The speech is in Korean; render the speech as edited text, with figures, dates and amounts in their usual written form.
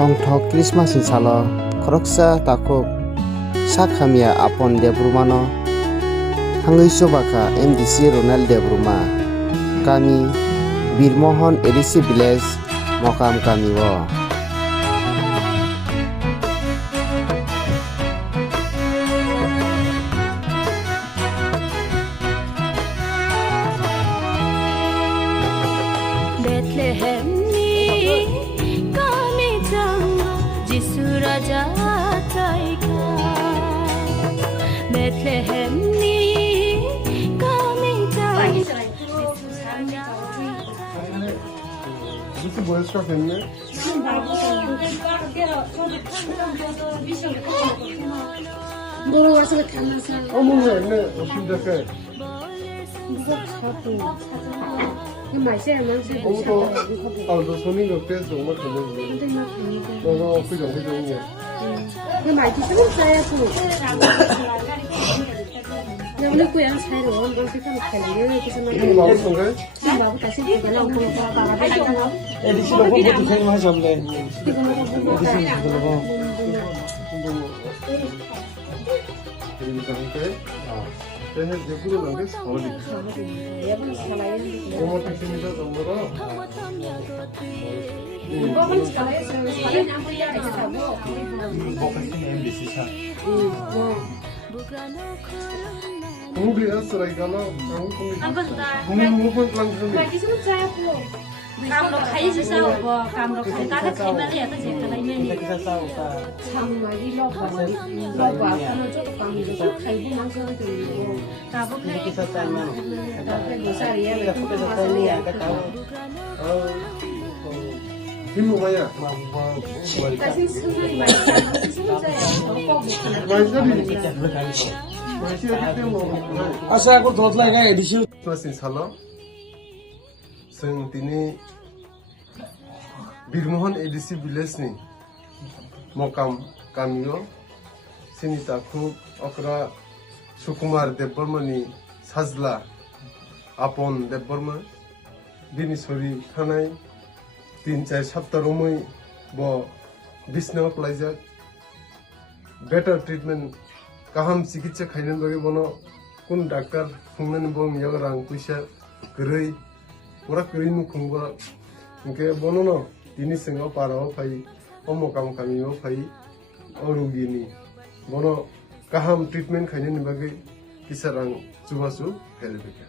tongthok Christmas ni salo khoroksa takuk sakhamia apon debrumano hangui sobaka MDC Ronald Debruma kami Birmohon ADC Village Mokam kami wo Bethlehem ni kami jauh Jisu Raja taika Bethlehem ni kami jauh 무슨 뭐였어 됐네? 놀아와서 담아서 어머니 옛날 어신다게 이거 사고 이거 맛이야 맛이 어머도 너 손이 옆에서 정말 되는데 근데 나 되는데 너가 그 정도냐 이거 맛이 좀 짜야고 yang ni ku yang saya ron ron kita nak kali ni kita nak 이거 먹을 건가요? bawa kasih kita nak bawa bawa bawa 에디시 로고 모두 생각하셨네. kita nak bawa 그러니까 한테 그래서 이제 구르는 게 어디 어머 택시미다 넘어라 공부를 했어라 이거는 공부 공부 planning Cam nó thấy chứ sao bò cam nó thấy ta thấy mà lẽ ta chỉ cái này mình Kita tahu Pak. sang mai di lok bawa kalau cukup kami itu kai pun masuk itu ta có Kita cái kisah tanya. tapi besar ya Kita kisah tanya. Kita tahu. 빈모가야 kasih sungai mai sungai 말살이 Kita berkali. 말살이 때문에 Asa aku tot lagi kan edisi. 플러스 살로 생티니 비르모한 ADC 빌레스니 모캄 카미오 시니타쿠 어크라 수쿠마르 데버머니 사즐라 아폰 데버머 비니소리 타나이 3-4 सप्ताह रोमै ब बिस्ना प्लाइजा better treatment काहम चिकित्सा खाइनन बगे बनो कुन डाक्टर खुंनन बम यग रां पैसा गरै पुरा गरै मु खुंबा इनके बनो न दिनि सिंगाव पाराव फाइ अमो काम कामियो फाइ अरुगिनि बनो काहम ट्रिटमेंट खाइनन बगे किसा रां जुवासु हेलबेका